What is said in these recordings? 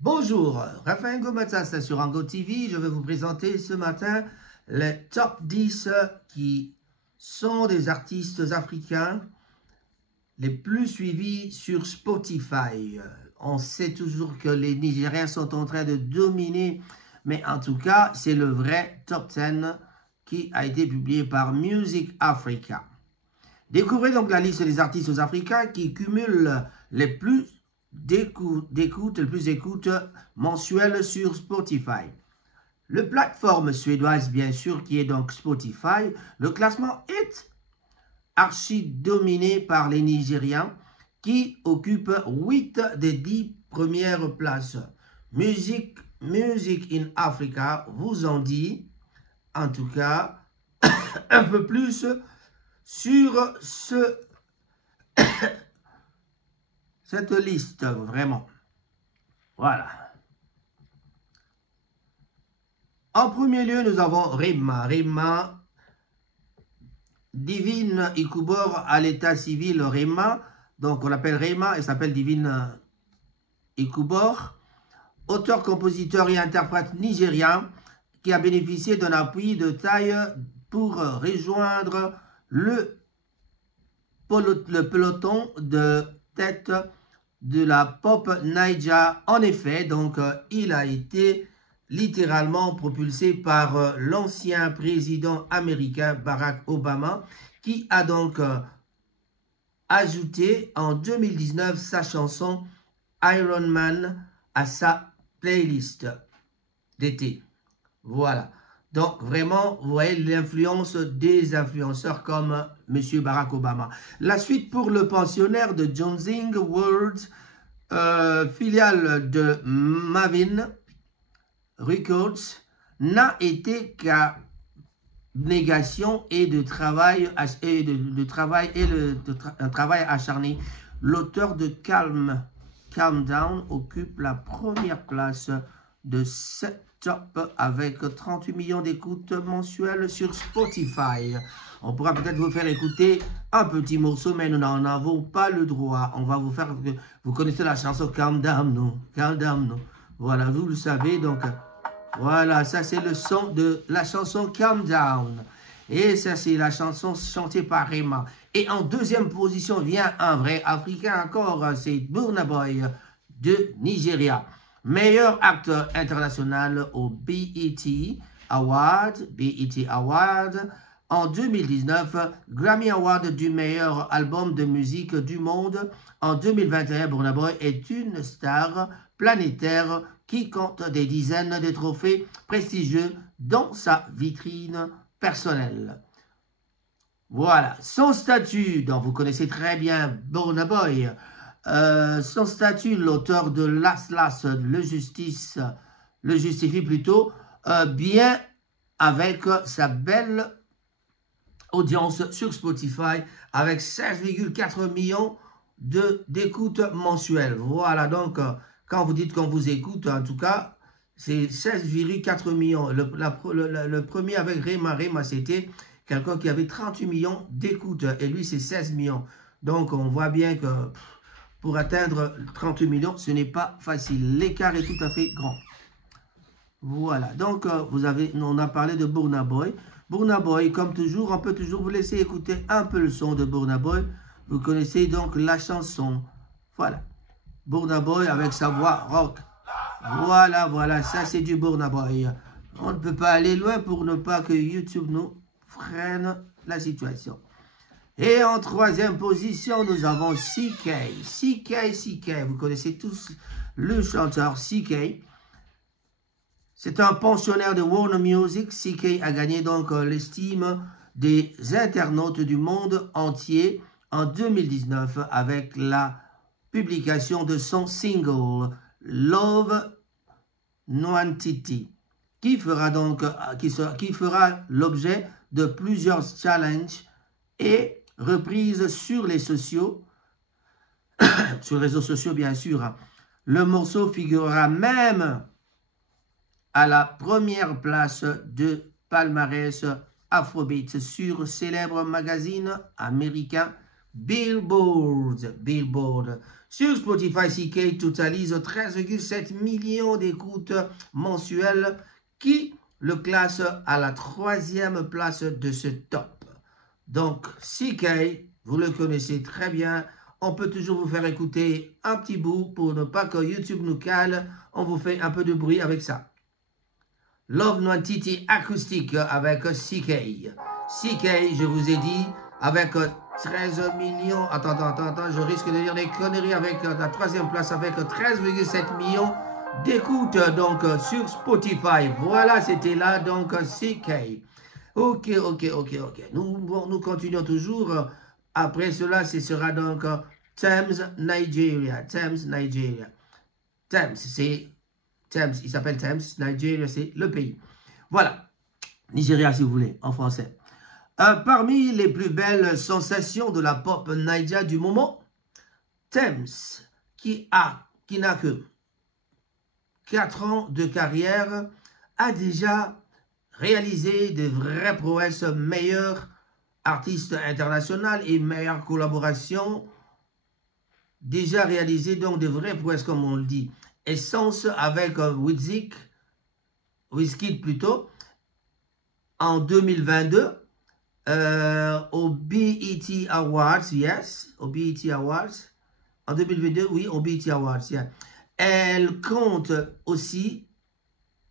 Bonjour, Raphaël Gomatas sur Ango TV. Je vais vous présenter ce matin les top 10 qui sont des artistes africains les plus suivis sur Spotify. On sait toujours que les Nigériens sont en train de dominer, mais en tout cas, c'est le vrai top 10 qui a été publié par Music Africa. Découvrez donc la liste des artistes africains qui cumulent les plus d'écoute, le plus d'écoutes mensuelles sur Spotify. Le plateforme suédoise, bien sûr, qui est donc Spotify, le classement est archi dominé par les Nigérians qui occupent 8 des 10 premières places. Music in Africa vous en dit, en tout cas, un peu plus sur cette liste, vraiment. Voilà. En premier lieu, nous avons Rema. Rema, Divine Ikubor à l'état civil Rema. Donc, on l'appelle Rema, elle s'appelle Divine Ikubor. Auteur, compositeur et interprète nigérien qui a bénéficié d'un appui de taille pour rejoindre le peloton de tête de la pop Naija. En effet, donc il a été littéralement propulsé par l'ancien président américain Barack Obama, qui a donc ajouté en 2019 sa chanson Iron Man à sa playlist d'été. Voilà. Donc, vraiment, vous voyez l'influence des influenceurs comme M. Barack Obama. La suite pour le pensionnaire de Jonesing World, filiale de Mavin Records, n'a été qu'à négation et de travail, un travail acharné. L'auteur de Calm Down occupe la première place de cette top avec 38 millions d'écoutes mensuelles sur Spotify. On pourra peut-être vous faire écouter un petit morceau, mais nous n'en avons pas le droit. On va vous faire... Vous connaissez la chanson Calm Down, non? Calm Down, non? Voilà, vous le savez, donc... Voilà, ça c'est le son de la chanson Calm Down. Et ça c'est la chanson chantée par Rema. Et en deuxième position vient un vrai Africain encore, c'est Burna Boy de Nigeria. Meilleur acteur international au BET Award en 2019, Grammy Award du meilleur album de musique du monde. En 2021, Burna Boy est une star planétaire qui compte des dizaines de trophées prestigieux dans sa vitrine personnelle. Voilà, son statut, dont vous connaissez très bien Burna Boy, son statut, l'auteur de Las Las, le justifie plutôt, bien avec sa belle audience sur Spotify, avec 16,4 millions d'écoutes mensuelles. Voilà, donc, quand vous dites qu'on vous écoute, en tout cas, c'est 16,4 millions. Le premier avec Rema, c'était quelqu'un qui avait 38 millions d'écoutes, et lui, c'est 16 millions. Donc, on voit bien que pour atteindre 38 millions, ce n'est pas facile. L'écart est tout à fait grand. Voilà, donc on a parlé de Burna Boy. Burna Boy, comme toujours, on peut toujours vous laisser écouter un peu le son de Burna Boy. Vous connaissez donc la chanson. Voilà, Burna Boy avec sa voix rock. Voilà, ça c'est du Burna Boy. On ne peut pas aller loin pour ne pas que YouTube nous freine la situation. Et en troisième position, nous avons CK. Vous connaissez tous le chanteur CK. C'est un pensionnaire de Warner Music. CK a gagné donc l'estime des internautes du monde entier en 2019 avec la publication de son single Love Nwantiti, qui fera l'objet de plusieurs challenges et reprises sur les réseaux sociaux bien sûr. Le morceau figurera même à la première place de palmarès Afrobeat sur célèbre magazine américain Billboard. Sur Spotify, CK totalise 13,7 millions d'écoutes mensuelles qui le classe à la 3e place de ce top. Donc, CK, vous le connaissez très bien. On peut toujours vous faire écouter un petit bout pour ne pas que YouTube nous cale. On vous fait un peu de bruit avec ça. Love Noantiti acoustique avec CK. CK, je vous ai dit, avec 13 millions. Attends, je risque de dire des conneries avec la 3e place avec 13,7 millions d'écoutes donc sur Spotify. Voilà, c'était là donc CK. Ok. Nous continuons toujours. Après cela, ce sera donc Thames, Nigeria. Thames, c'est Thames, il s'appelle Thames. Nigeria, c'est le pays. Voilà. Nigeria, si vous voulez, en français. Parmi les plus belles sensations de la pop Naija du moment, Thames, qui n'a que 4 ans de carrière, a déjà réalisé de vraies prouesses, meilleures artistes internationales et meilleures collaborations, déjà réalisé donc de vraies prouesses comme on le dit. Essence avec Wizkid plutôt, en 2022, au BET Awards, au BET Awards, en 2022, oui, au BET Awards, Elle compte aussi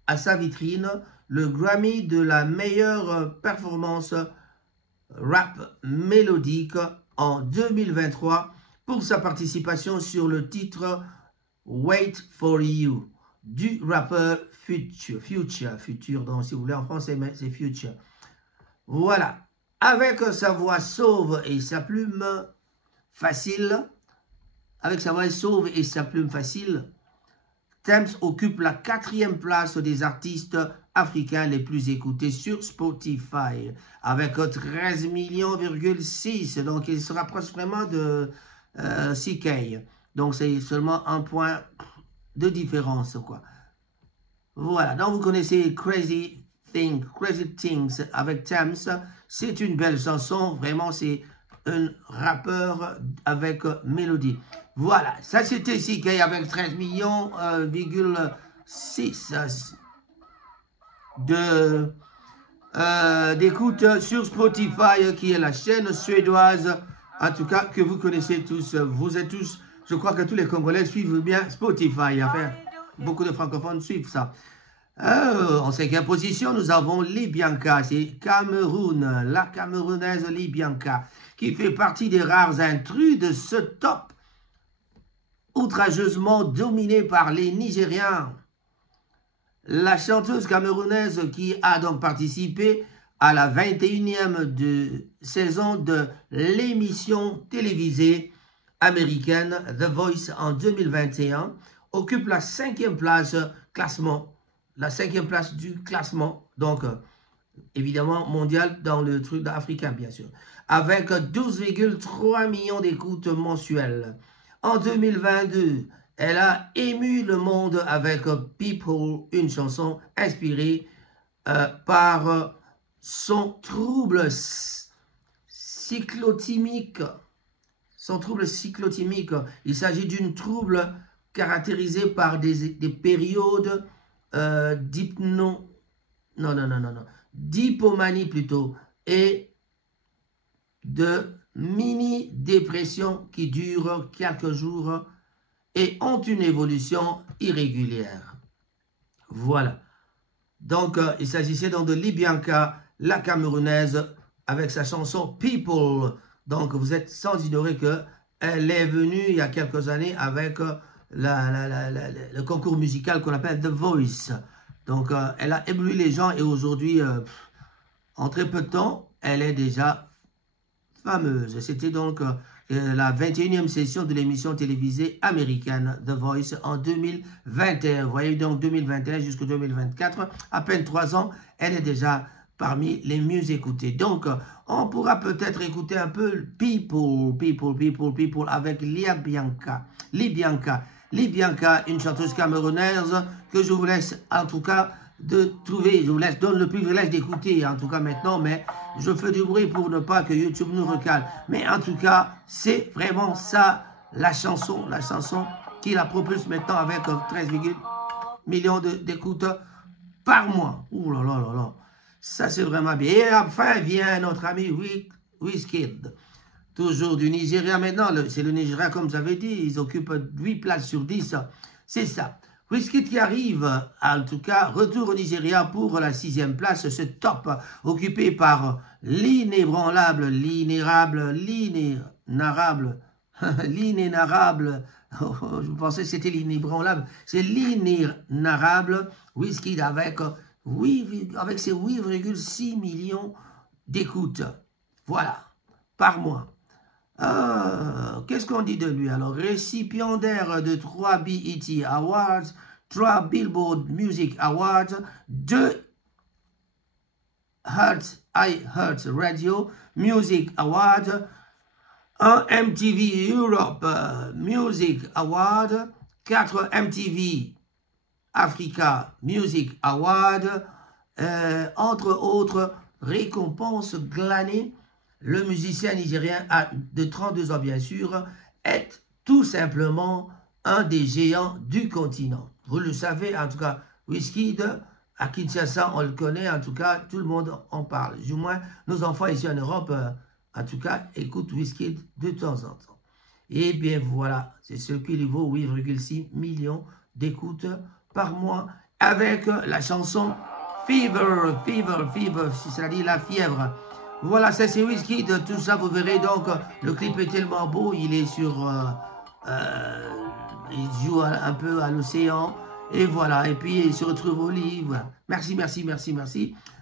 à sa vitrine le Grammy de la meilleure performance rap mélodique en 2023 pour sa participation sur le titre Wait for You du rappeur Future, donc si vous voulez en français, c'est Future. Voilà, avec sa voix sauve et sa plume facile, Thames occupe la 4e place des artistes africains les plus écoutés sur Spotify, avec 13,6 millions, donc il se rapproche vraiment de CK. Donc c'est seulement un point de différence, quoi. Voilà, donc vous connaissez Crazy Things avec Thames. C'est une belle chanson, vraiment c'est un rappeur avec mélodie. Voilà, ça c'était CK avec 13 millions, 6 d'écoute sur Spotify, qui est la chaîne suédoise, en tout cas que vous connaissez tous. Vous êtes tous, je crois que tous les Congolais suivent bien Spotify. Enfin, beaucoup de francophones suivent ça. En 5e position, nous avons Libianka, c'est Cameroun, la Camerounaise Libianka, qui fait partie des rares intrus de ce top, outrageusement dominé par les Nigériens. La chanteuse camerounaise qui a donc participé à la 21e saison de l'émission télévisée américaine The Voice en 2021, occupe la 5e place du classement, donc évidemment mondial dans le truc africain bien sûr, avec 12,3 millions d'écoutes mensuelles. En 2022, elle a ému le monde avec People, une chanson inspirée par son trouble cyclotimique. Il s'agit d'une trouble caractérisée par des périodes d'hypomanie plutôt, et de mini-dépression qui durent quelques jours et ont une évolution irrégulière. Voilà. Donc, il s'agissait donc de Libianka, la Camerounaise, avec sa chanson People. Donc, vous êtes sans ignorer qu'elle est venue il y a quelques années avec le concours musical qu'on appelle The Voice. Donc, elle a ébloui les gens et aujourd'hui, en très peu de temps, elle est déjà fameuse. C'était donc la 21e session de l'émission télévisée américaine The Voice en 2021. Vous voyez donc 2021 jusqu'en 2024, à peine 3 ans, elle est déjà parmi les mieux écoutées. Donc, on pourra peut-être écouter un peu People avec Libianka, une chanteuse camerounaise que je vous laisse en tout cas de trouver, je vous laisse, donne le privilège d'écouter, en tout cas maintenant, mais je fais du bruit pour ne pas que YouTube nous recale. Mais en tout cas, c'est vraiment ça, la chanson qui la propulse maintenant avec 13 millions d'écoutes par mois. Ouh là là là là. Ça, c'est vraiment bien. Et enfin vient notre ami Wizkid. Toujours du Nigeria maintenant. C'est le Nigeria, comme j'avais dit. Ils occupent 8 places sur 10. C'est ça. Wizkid qui arrive, en tout cas, retour au Nigeria pour la 6e place. Ce top occupé par l'inébranlable, l'inénarrable. Je pensais que c'était l'inébranlable. C'est l'inénarrable Wizkid avec ses 8,6 millions d'écoutes. Voilà, par mois. Qu'est-ce qu'on dit de lui? Alors, récipiendaire de 3 BET Awards, 3 Billboard Music Awards, 2 iHeart Radio Music Awards, un MTV Europe Music Award, 4 MTV Africa Music Award, entre autres récompenses glanées. Le musicien nigérien de 32 ans, bien sûr, est tout simplement un des géants du continent. Vous le savez, en tout cas, Wizkid, à Kinshasa, on le connaît, en tout cas, tout le monde en parle. Du moins, nos enfants ici en Europe, en tout cas, écoutent Wizkid de temps en temps. Et bien voilà, c'est ce qui lui vaut 8,6 millions d'écoutes par mois avec la chanson Fever, c'est-à-dire la fièvre. Voilà, ça c'est Wizkid, tout ça vous verrez donc, le clip est tellement beau, il est sur, il joue un peu à l'océan, et voilà, et puis il se retrouve au lit, voilà. Merci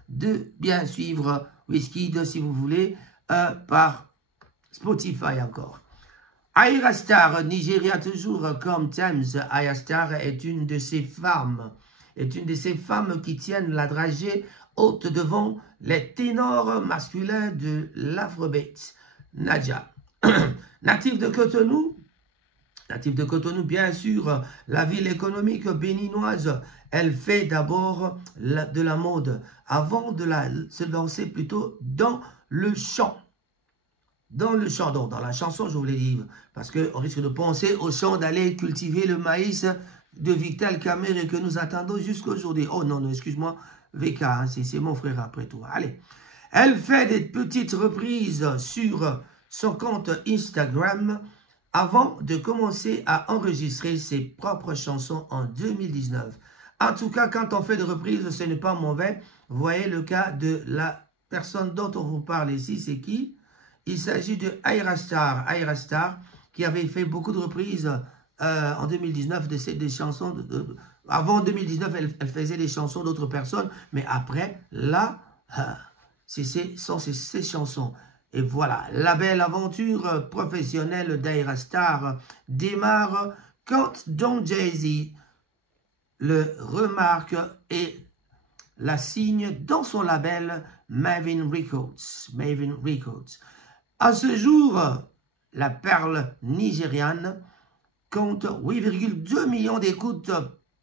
de bien suivre Wizkid si vous voulez, par Spotify encore. Ayra Starr, Nigeria toujours comme Thames. Ayra Starr est une de ces femmes qui tiennent la dragée haute devant les ténors masculins de l'Afrobeat. Nadia, native de Cotonou, bien sûr, la ville économique béninoise, elle fait d'abord de la mode avant de se lancer plutôt dans le chant. Dans la chanson, je vous l'ai dit, parce qu'on risque de penser au champ d'aller cultiver le maïs de Vital Kamerhe que nous attendons jusqu'aujourd'hui. Oh non, excuse-moi, VK, hein, c'est mon frère après tout. Allez, elle fait des petites reprises sur son compte Instagram avant de commencer à enregistrer ses propres chansons en 2019. En tout cas, quand on fait des reprises, ce n'est pas mauvais. Vous voyez le cas de la personne dont on vous parle ici, c'est qui? Il s'agit de Ayra Starr, qui avait fait beaucoup de reprises en 2019 des chansons. Avant 2019, elle faisait des chansons d'autres personnes, mais après, là, sont ses chansons. Et voilà, la belle aventure professionnelle d'Ayra Starr démarre quand Don Jay-Z le remarque et la signe dans son label Mavin Records. À ce jour, la perle nigériane compte 8,2 millions d'écoutes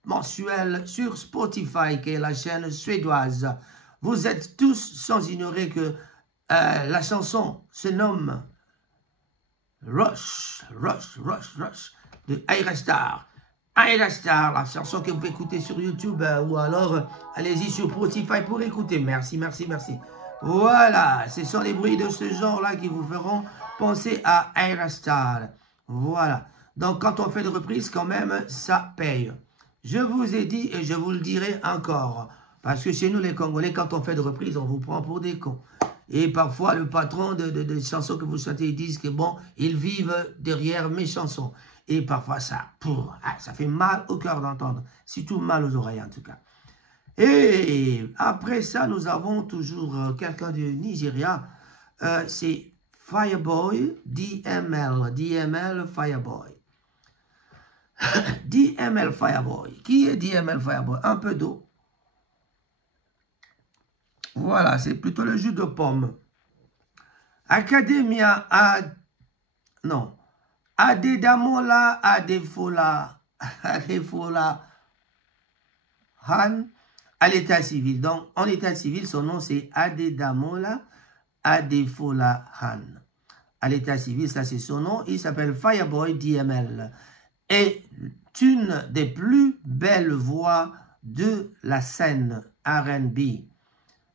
mensuelles sur Spotify, qui est la chaîne suédoise. Vous êtes tous sans ignorer que la chanson se nomme Rush de Ayra Starr. Ayra Starr, la chanson que vous pouvez écouter sur YouTube ou alors allez-y sur Spotify pour écouter. Merci. Voilà, ce sont les bruits de ce genre-là qui vous feront penser à Ayra Starr. Voilà. Donc, quand on fait des reprises, quand même, ça paye. Je vous ai dit et je vous le dirai encore. Parce que chez nous, les Congolais, quand on fait des reprises, on vous prend pour des cons. Et parfois, le patron de chansons que vous chantez, ils disent que bon, ils vivent derrière mes chansons. Et parfois, ça fait mal au cœur d'entendre. Surtout mal aux oreilles, en tout cas. Et après ça, nous avons toujours quelqu'un du Nigeria. C'est Fireboy, DML Fireboy. DML Fireboy. Qui est DML Fireboy? Un peu d'eau. Voilà, c'est plutôt le jus de pomme. Academia non. Adedamola Adefola Han à l'état civil. Donc, en état civil, son nom c'est Adedamola Adefola Han. À l'état civil, ça c'est son nom. Il s'appelle Fireboy DML. Et une des plus belles voix de la scène R&B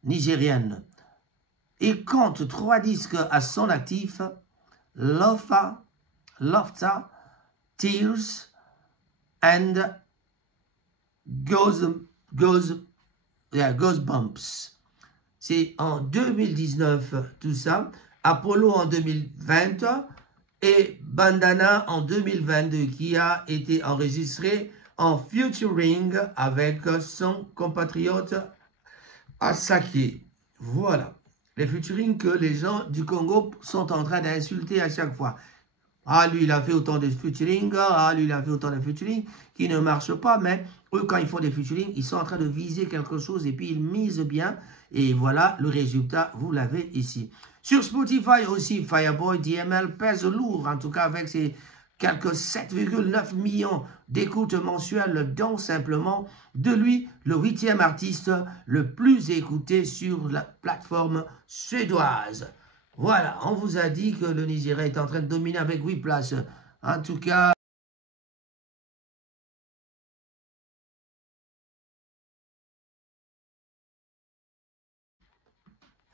nigérienne. Il compte 3 disques à son actif, Laughter, Tears and Goosebumps. C'est en 2019 tout ça, Apollo en 2020 et Bandana en 2022 qui a été enregistré en featuring avec son compatriote Asake. Voilà, les featuring que les gens du Congo sont en train d'insulter à chaque fois. Ah, lui, il a fait autant de featuring, ah, lui, il a fait autant de featuring qui ne marchent pas, mais eux, quand ils font des featuring, ils sont en train de viser quelque chose et puis ils misent bien. Et voilà, le résultat, vous l'avez ici. Sur Spotify aussi, Fireboy DML pèse lourd, en tout cas avec ses quelques 7,9 millions d'écoutes mensuelles, dont simplement de lui, le 8e artiste le plus écouté sur la plateforme suédoise. Voilà, on vous a dit que le Nigeria est en train de dominer avec 8 places. En tout cas...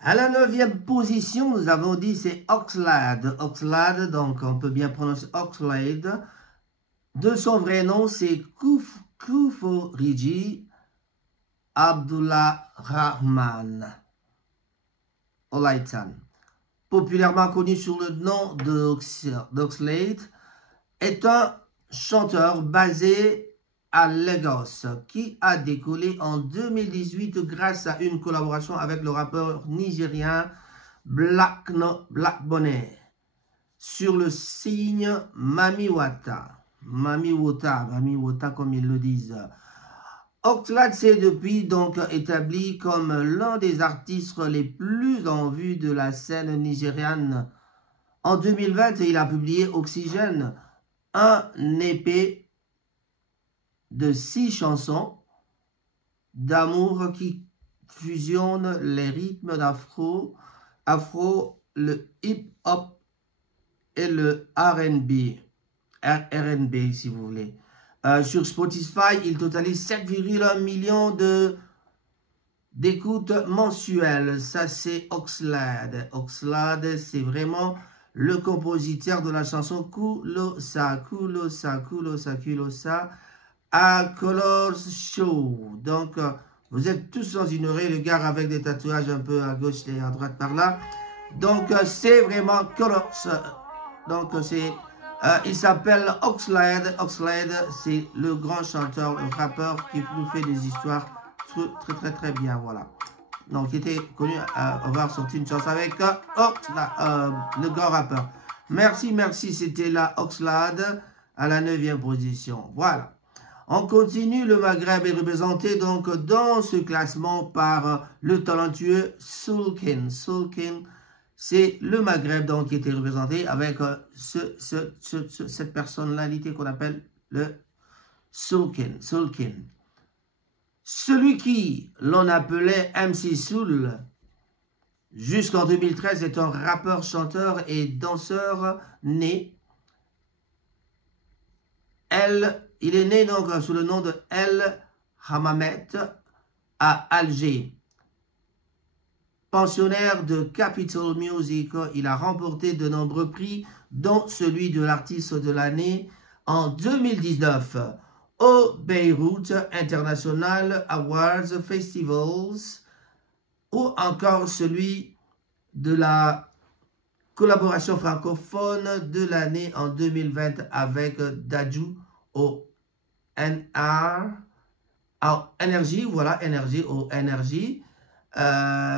À la 9e position, nous avons dit c'est Oxlade. Oxlade, donc on peut bien prononcer Oxlade. De son vrai nom, c'est Kuforiji Abdullah Rahman Olaitan. Populairement connu sous le nom d'Oxlade, est un chanteur basé à Lagos qui a décollé en 2018 grâce à une collaboration avec le rappeur nigérien Black Bonnet sur le signe Mamiwata comme ils le disent. Oxlade s'est depuis donc établi comme l'un des artistes les plus en vue de la scène nigériane. En 2020, il a publié Oxygène, un EP de 6 chansons d'amour qui fusionnent les rythmes d'afro, le hip-hop et le R&B si vous voulez. Sur Spotify, il totalise 7,1 millions d'écoutes mensuelles. Ça, c'est Oxlade. Oxlade, c'est vraiment le compositeur de la chanson Kulosa, à Colors Show. Donc, vous êtes tous sans ignorer le gars avec des tatouages un peu à gauche et à droite par là. Donc, c'est vraiment Colors. Donc, c'est... il s'appelle Oxlade. Oxlade, c'est le grand chanteur, le rappeur qui nous fait des histoires très bien, voilà. Donc, il était connu à avoir sorti une chanson avec le grand rappeur. Merci, c'était la Oxlade à la 9e position. Voilà. On continue, le Maghreb est représenté donc dans ce classement par le talentueux Soulkin. Soulkin, c'est le Maghreb donc qui était représenté avec cette personnalité qu'on appelle le Soulkin. Celui qui l'on appelait MC Soul jusqu'en 2013 est un rappeur, chanteur et danseur né. Il est né donc sous le nom de El Hamamet à Alger. Pensionnaire de Capitol Music, il a remporté de nombreux prix, dont celui de l'artiste de l'année en 2019 au Beirut International Awards Festivals, ou encore celui de la collaboration francophone de l'année en 2020 avec Dadju au Energy, voilà, Energy au Energy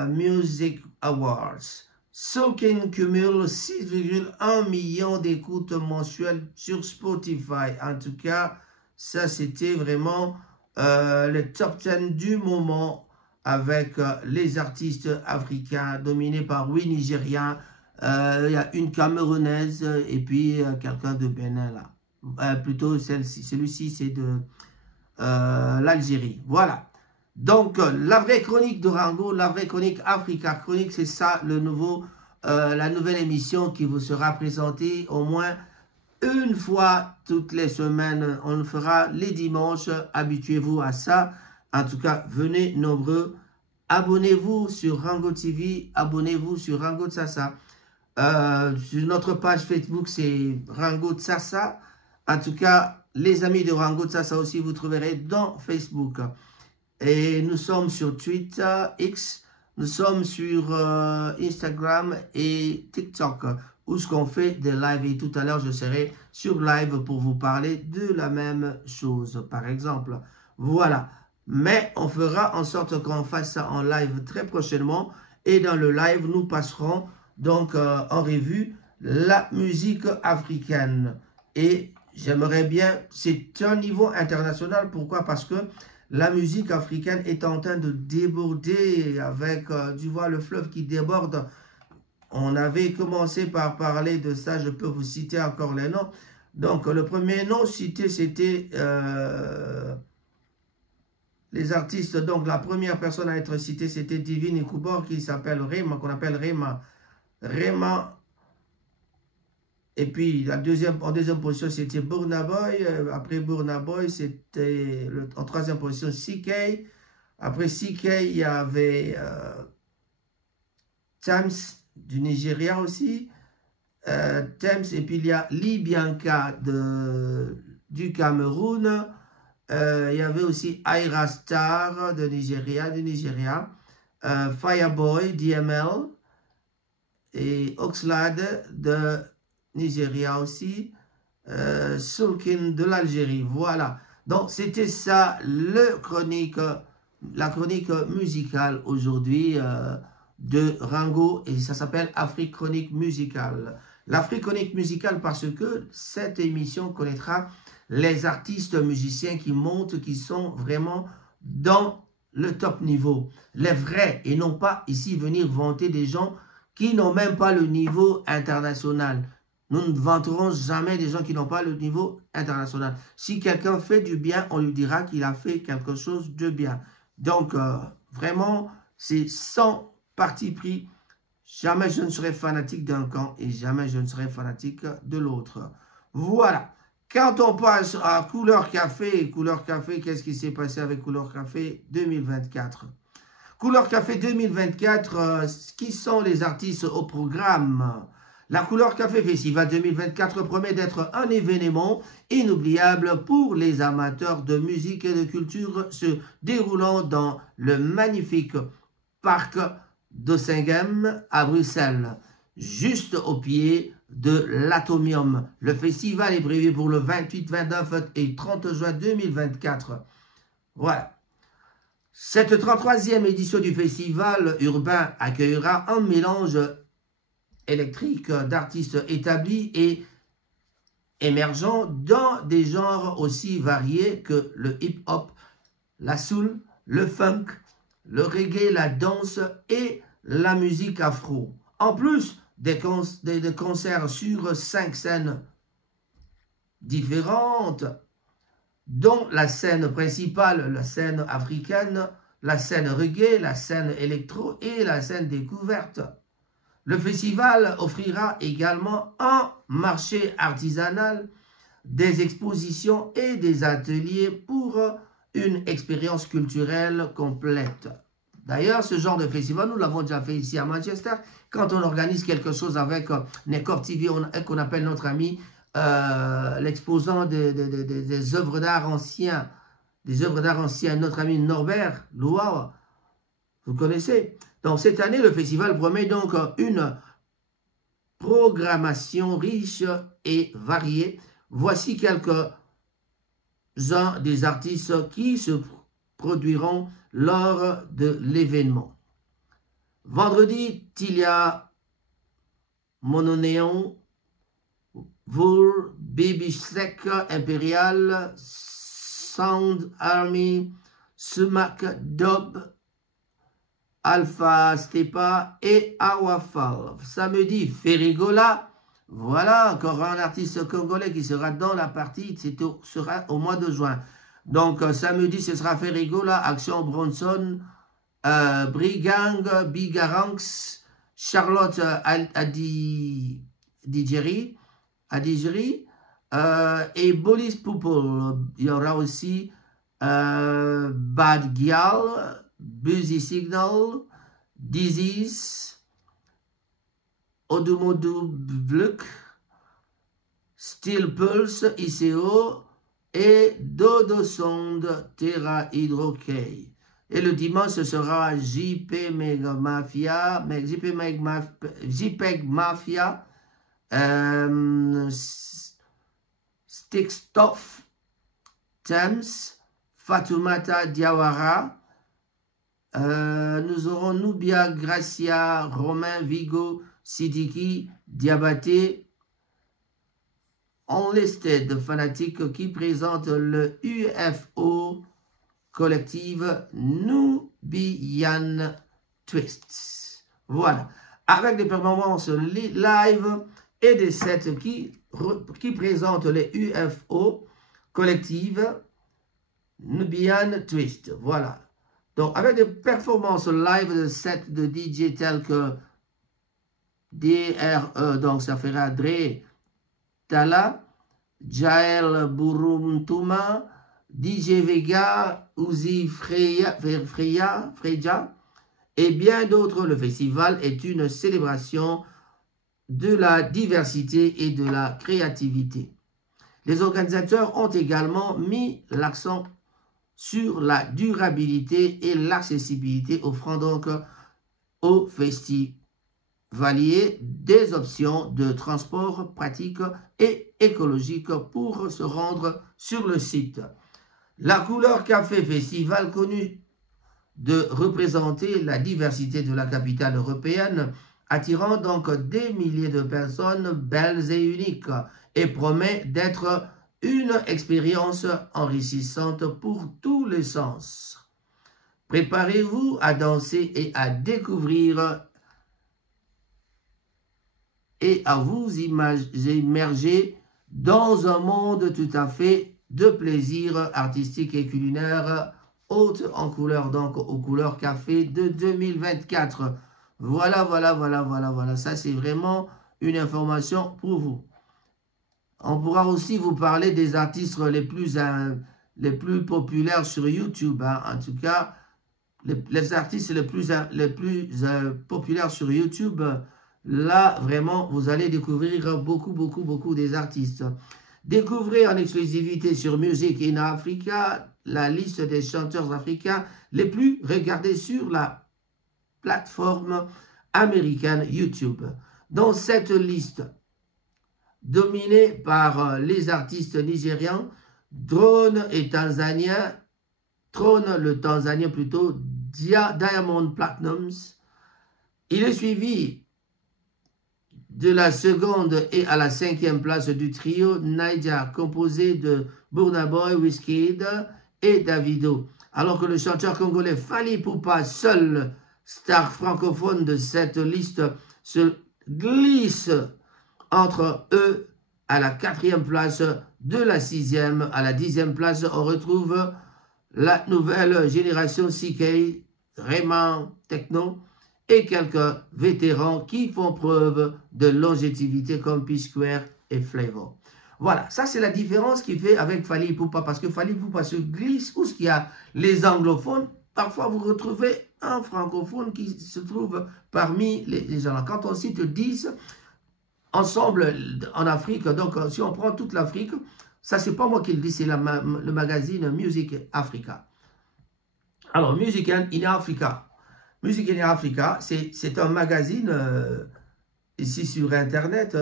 Music Awards. Soulkin cumule 6,1 millions d'écoutes mensuelles sur Spotify. En tout cas, ça c'était vraiment le top 10 du moment avec les artistes africains dominés par 8 Nigériens. Il y a une Camerounaise et puis quelqu'un de Bénin là. Plutôt celui-ci c'est de l'Algérie. Voilà. Donc, la vraie chronique de Rango, la vraie chronique Africa Chronique, c'est ça la nouvelle émission qui vous sera présentée au moins une fois toutes les semaines. On le fera les dimanches. Habituez-vous à ça. En tout cas, venez nombreux. Abonnez-vous sur Rango TV. Abonnez-vous sur Rango Tsasa. Sur notre page Facebook, c'est Rango Tsasa. En tout cas, les amis de Rango Tsasa aussi, vous trouverez dans Facebook. Et nous sommes sur Twitter, X. Nous sommes sur Instagram et TikTok, où ce qu'on fait des lives. Et tout à l'heure, je serai sur live pour vous parler de la même chose, par exemple. Voilà. Mais on fera en sorte qu'on fasse ça en live très prochainement. Et dans le live, nous passerons donc en revue la musique africaine. Et j'aimerais bien, c'est un niveau international. Pourquoi? Parce que la musique africaine est en train de déborder avec, tu vois, le fleuve qui déborde. On avait commencé par parler de ça, je peux vous citer encore les noms. Donc, le premier nom cité, c'était les artistes. Donc, la première personne à être citée, c'était Divine Ikubor, qui s'appelle Rema, qu'on appelle Rema. Rema. Et puis, en deuxième position, c'était Burna Boy. Après Burna Boy, c'était en troisième position, CK. Après CK, il y avait Thames du Nigeria aussi. Thames, et puis il y a Libianca du Cameroun. Il y avait aussi Ira Star du Nigeria. Fireboy, DML. Et Oxlade de Nigeria aussi, Sulkin de l'Algérie, voilà. Donc, c'était ça, la chronique musicale aujourd'hui de Rango, et ça s'appelle Afrique Chronique Musicale. L'Afrique Chronique Musicale parce que cette émission connaîtra les artistes musiciens qui montent, qui sont vraiment dans le top niveau, les vrais, et non pas ici venir vanter des gens qui n'ont même pas le niveau international. Nous ne vanterons jamais des gens qui n'ont pas le niveau international. Si quelqu'un fait du bien, on lui dira qu'il a fait quelque chose de bien. Donc, vraiment, c'est sans parti pris. Jamais je ne serai fanatique d'un camp et jamais je ne serai fanatique de l'autre. Voilà. Quand on passe à Couleur Café, qu'est-ce qui s'est passé avec Couleur Café 2024 ? Couleur Café 2024, qui sont les artistes au programme? La Couleur Café Festival 2024 promet d'être un événement inoubliable pour les amateurs de musique et de culture se déroulant dans le magnifique parc d'Ossinghem à Bruxelles, juste au pied de l'Atomium. Le festival est prévu pour le 28, 29 et 30 juin 2024. Voilà. Cette 33e édition du festival urbain accueillera un mélange électrique d'artistes établis et émergents dans des genres aussi variés que le hip-hop, la soul, le funk, le reggae, la danse et la musique afro. En plus des concerts sur 5 scènes différentes, dont la scène principale, la scène africaine, la scène reggae, la scène électro et la scène découverte. Le festival offrira également un marché artisanal, des expositions et des ateliers pour une expérience culturelle complète. D'ailleurs, ce genre de festival, nous l'avons déjà fait ici à Manchester, quand on organise quelque chose avec Nekor TV, qu'on appelle notre ami, l'exposant des œuvres d'art anciens, notre ami Norbert Louard, vous connaissez. Donc cette année, le festival promet donc une programmation riche et variée. Voici quelques-uns des artistes qui se produiront lors de l'événement. Vendredi, Tilia Mononéon, Vour, Baby Sek, Imperial, Sound Army, Sumac Dub, Alpha Stepa et Awafal. Samedi, Ferrigola. Voilà encore un artiste congolais qui sera dans la partie, sera au mois de juin. Donc, samedi, ce sera Ferrigola, Action Bronson, Brigang, Bigaranx, Charlotte Adigéry, et Bolis People. Il y aura aussi Bad Gyal, Busy Signal, Disease, Odumodu Vluk, Steel Pulse, ICO et Dodo Sound Terra Hydrokey. Et le dimanche, ce sera JPEG Mafia, Stickstuff, Thames, Fatoumata Diawara. Nous aurons Nubia, Gracia, Romain, Vigo, Sidiki, Diabaté, Unlisted Fanatique qui présente le UFO collective Nubian Twist. Voilà. Avec des performances live et des sets qui présentent les UFO collective Nubian Twist. Voilà. Donc, avec des performances live de sets de DJ tels que DRE, donc ça fera Dre Tala, Jael Burumtuma, DJ Vega, Uzi Freya, et bien d'autres. Le festival est une célébration de la diversité et de la créativité. Les organisateurs ont également mis l'accent sur la durabilité et l'accessibilité, offrant donc aux festivaliers des options de transport pratiques et écologiques pour se rendre sur le site. La couleur café festival, connue de représenter la diversité de la capitale européenne, attirant donc des milliers de personnes belles et uniques, et promet d'être une expérience enrichissante pour tous les sens. Préparez-vous à danser et à découvrir et à vous immerger dans un monde tout à fait de plaisir artistique et culinaire, haute en couleur, donc aux couleurs café de 2024. Voilà. Ça, c'est vraiment une information pour vous. On pourra aussi vous parler des artistes les plus populaires sur YouTube. Hein. En tout cas, les artistes les plus populaires sur YouTube, là, vraiment, vous allez découvrir beaucoup des artistes. Découvrez en exclusivité sur Music in Africa la liste des chanteurs africains les plus regardés sur la plateforme américaine YouTube. Dans cette liste, dominée par les artistes nigérians, trône le Tanzanien plutôt, Diamond Platnumz. Il est suivi de la seconde et à la 5e place du trio Naija, composé de Burna Boy, Wizkid et Davido. Alors que le chanteur congolais Fally Ipupa, seul star francophone de cette liste, se glisse entre eux à la 4e place. De la 6e à la 10e place, on retrouve la nouvelle génération CK, Raymond Techno, et quelques vétérans qui font preuve de longévité comme P-Square et Flavor. Voilà, ça c'est la différence qu'il fait avec Fally Ipupa, parce que Fally Ipupa se glisse où il y a les anglophones. Parfois vous retrouvez un francophone qui se trouve parmi les gens là. Quand on cite 10 ensemble en Afrique, donc si on prend toute l'Afrique, ça c'est pas moi qui le dis, c'est le magazine Music Africa. Alors, Music in Africa. Music in Africa, c'est un magazine ici sur Internet.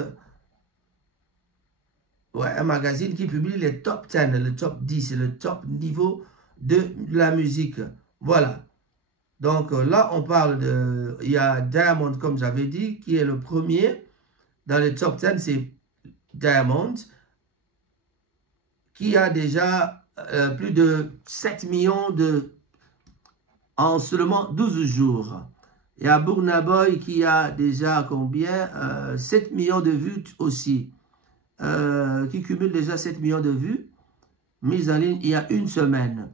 Ouais, un magazine qui publie les top 10, le top 10, le top niveau de la musique. Voilà. Donc là, on parle de... Il y a Diamond, comme j'avais dit, qui est le premier. Dans le top 10, c'est Diamond, qui a déjà plus de 7 millions en seulement 12 jours. Il y a Burna Boy qui a déjà combien 7 millions de vues aussi. Qui cumule déjà 7 millions de vues. mise en ligne il y a une semaine.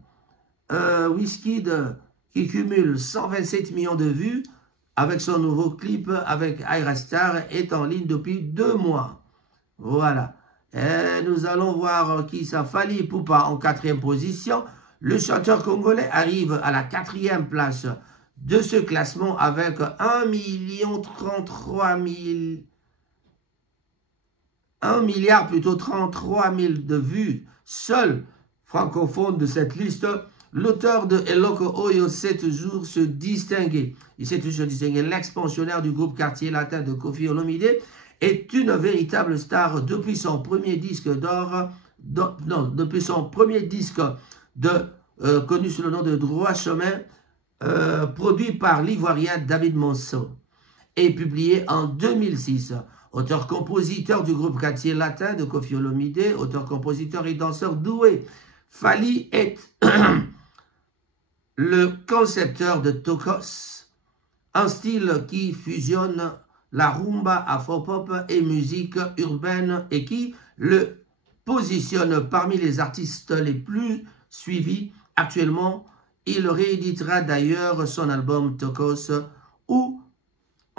Wizkid qui cumule 127 millions de vues avec son nouveau clip avec Ayra Starr est en ligne depuis 2 mois. Voilà. Et nous allons voir qui ça Fally Ipupa en 4e position. Le chanteur congolais arrive à la 4e place de ce classement avec 1 milliard plutôt 33 000 de vues. Seul francophone de cette liste, l'auteur de Eloko Oyo sait toujours se distinguer. Il sait toujours se distinguer. L'expansionnaire du groupe Quartier Latin de Koffi Olomide est une véritable star depuis son premier disque d'or, depuis son premier disque connu sous le nom de Droit Chemin, produit par l'Ivoirien David Monceau et publié en 2006. Auteur-compositeur du groupe Quartier Latin de Koffi Olomide, auteur-compositeur et danseur doué. Fally est le concepteur de Tokos, un style qui fusionne la rumba, afropop et musique urbaine et qui le positionne parmi les artistes les plus suivis. Actuellement, il rééditera d'ailleurs son album Tokos où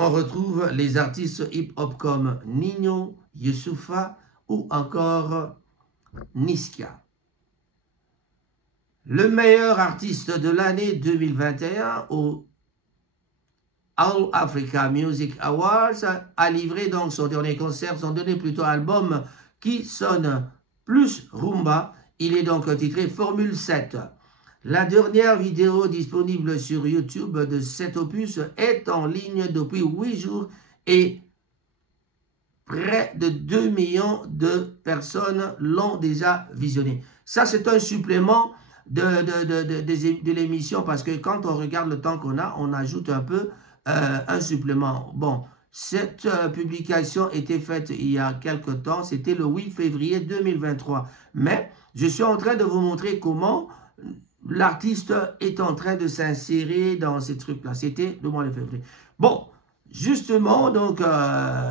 on retrouve les artistes hip-hop comme Nino, Youssoufa ou encore Niska. Le meilleur artiste de l'année 2021 au All Africa Music Awards a livré donc son dernier concert, son dernier plutôt album qui sonne plus rumba. Il est donc titré Formule 7. La dernière vidéo disponible sur YouTube de cet opus est en ligne depuis 8 jours et près de 2 millions de personnes l'ont déjà visionné. Ça, c'est un supplément de l'émission parce que quand on regarde le temps qu'on a, on ajoute un peu un supplément. Bon, cette publication était faite il y a quelque temps, c'était le 8 février 2023. Mais je suis en train de vous montrer comment l'artiste est en train de s'insérer dans ces trucs-là. C'était le mois de février. Bon, justement, donc,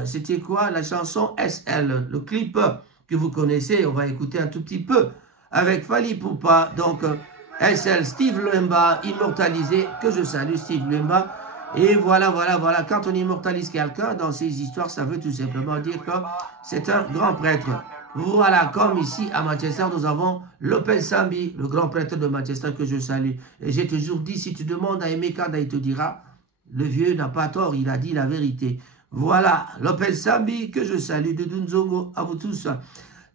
c'était quoi la chanson SL, le clip que vous connaissez, on va écouter un tout petit peu, avec Fally Ipupa, donc SL, Steve Lemba, immortalisé, que je salue, Steve Lemba. Et voilà, quand on immortalise quelqu'un dans ces histoires, ça veut tout simplement dire que c'est un grand prêtre. Voilà, comme ici à Manchester, nous avons Lopez Sambi, le grand prêtre de Manchester que je salue. Et j'ai toujours dit, si tu demandes à Emeka, il te dira, le vieux n'a pas tort, il a dit la vérité. Voilà, Lopez Sambi, que je salue, de Dunzongo, à vous tous.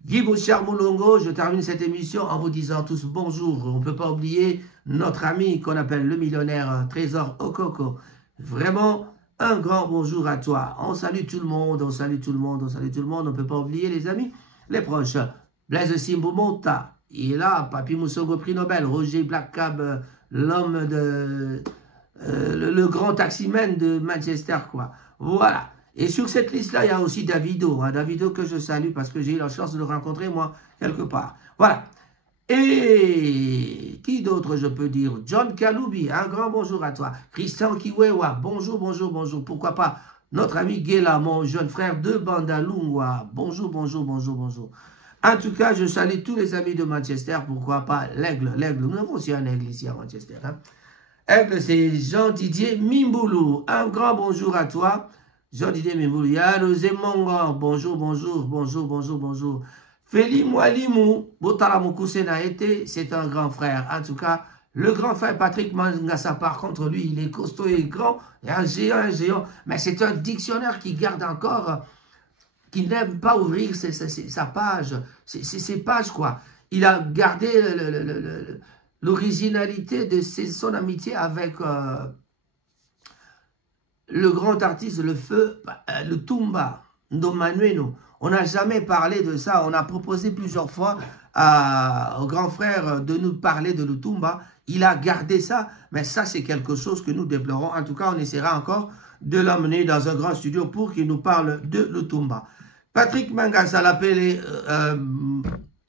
Guy Bouchard Moulongo, je termine cette émission en vous disant tous bonjour. On ne peut pas oublier notre ami qu'on appelle le millionnaire Trésor Okoko. Vraiment, un grand bonjour à toi. On salue tout le monde, on salue tout le monde, on salue tout le monde. On ne peut pas oublier les amis, les proches. Blaise Simbo Monta, il est là. Papi Moussongo, prix Nobel. Roger Black Cab, l'homme de... le grand taximan de Manchester, quoi. Voilà. Et sur cette liste-là, il y a aussi Davido. Davido que je salue parce que j'ai eu la chance de le rencontrer, moi, quelque part. Voilà. Et qui d'autre je peux dire? John Kaloubi, un grand bonjour à toi. Christian Kiwewa, bonjour, bonjour, bonjour. Pourquoi pas notre ami Gela, mon jeune frère de Bandalungwa. Bonjour, bonjour, bonjour, bonjour. En tout cas, je salue tous les amis de Manchester. Pourquoi pas l'Aigle, l'Aigle. Nous avons aussi un aigle ici à Manchester. Aigle, c'est Jean-Didier Mimboulou. Un grand bonjour à toi. Jean-Didier Mimboulou. Yalo Zemongo. Bonjour, bonjour, bonjour, bonjour, bonjour. Feli Moualimou, Botaramoku Senaete, c'est un grand frère. En tout cas, le grand frère Patrick Mangassa, par contre, lui, il est costaud et grand, et un géant. Mais c'est un dictionnaire qui garde encore, qui n'aime pas ouvrir sa page, ses pages, quoi. Il a gardé l'originalité de son amitié avec le grand artiste, le Tumba, Ndomanueno. On n'a jamais parlé de ça. On a proposé plusieurs fois au grand frère de nous parler de Lutumba. Il a gardé ça, mais ça, c'est quelque chose que nous déplorons. En tout cas, on essaiera encore de l'emmener dans un grand studio pour qu'il nous parle de Lutumba. Patrick Mangassa, l'appel est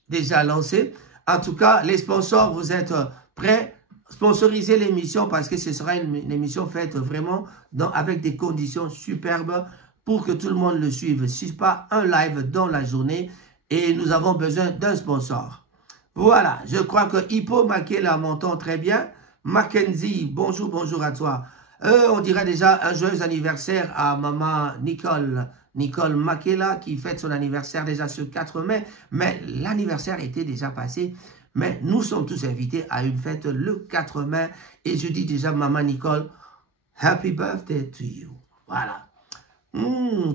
déjà lancé. En tout cas, les sponsors, vous êtes prêts? Sponsorisez l'émission parce que ce sera une émission faite vraiment avec des conditions superbes pour que tout le monde le suive. Si pas un live dans la journée et nous avons besoin d'un sponsor. Voilà, je crois que Hippo Makela m'entend très bien. Mackenzie, bonjour, bonjour à toi. On dirait déjà un joyeux anniversaire à maman Nicole. Nicole Makela qui fête son anniversaire déjà ce 4 mai. Mais l'anniversaire était déjà passé. Mais nous sommes tous invités à une fête le 4 mai. Et je dis déjà, maman Nicole, happy birthday to you. Voilà.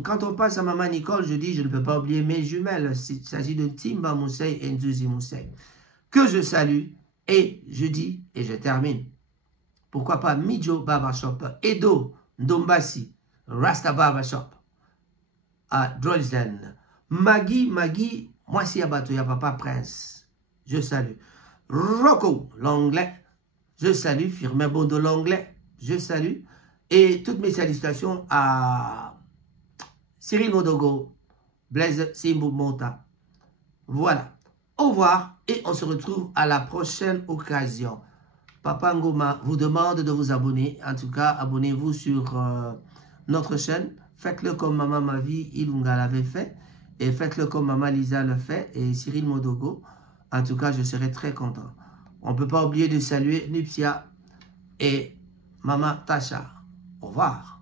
Quand on passe à maman Nicole, je dis, je ne peux pas oublier mes jumelles. Il s'agit de Timba Moussey et Nzuzi Moussey, que je salue. Et je dis, et je termine, pourquoi pas Midjo Barbershop, Edo Ndombasi, Rasta Barbershop, à Droylsden, Maggie, moi si Abato, ya Papa Prince, je salue. Rocco, l'anglais, je salue. Firmin Bondo, l'anglais, je salue. Et toutes mes salutations à Cyril Modogo, Blaise Simbu Monta. Voilà. Au revoir et on se retrouve à la prochaine occasion. Papa Ngoma vous demande de vous abonner. En tout cas, abonnez-vous sur notre chaîne. Faites-le comme Maman Mavi Ilunga l'avait fait. Et faites-le comme Maman Lisa le fait. Et Cyril Modogo. En tout cas, je serai très content. On ne peut pas oublier de saluer Nupsia et Maman Tasha. Au revoir.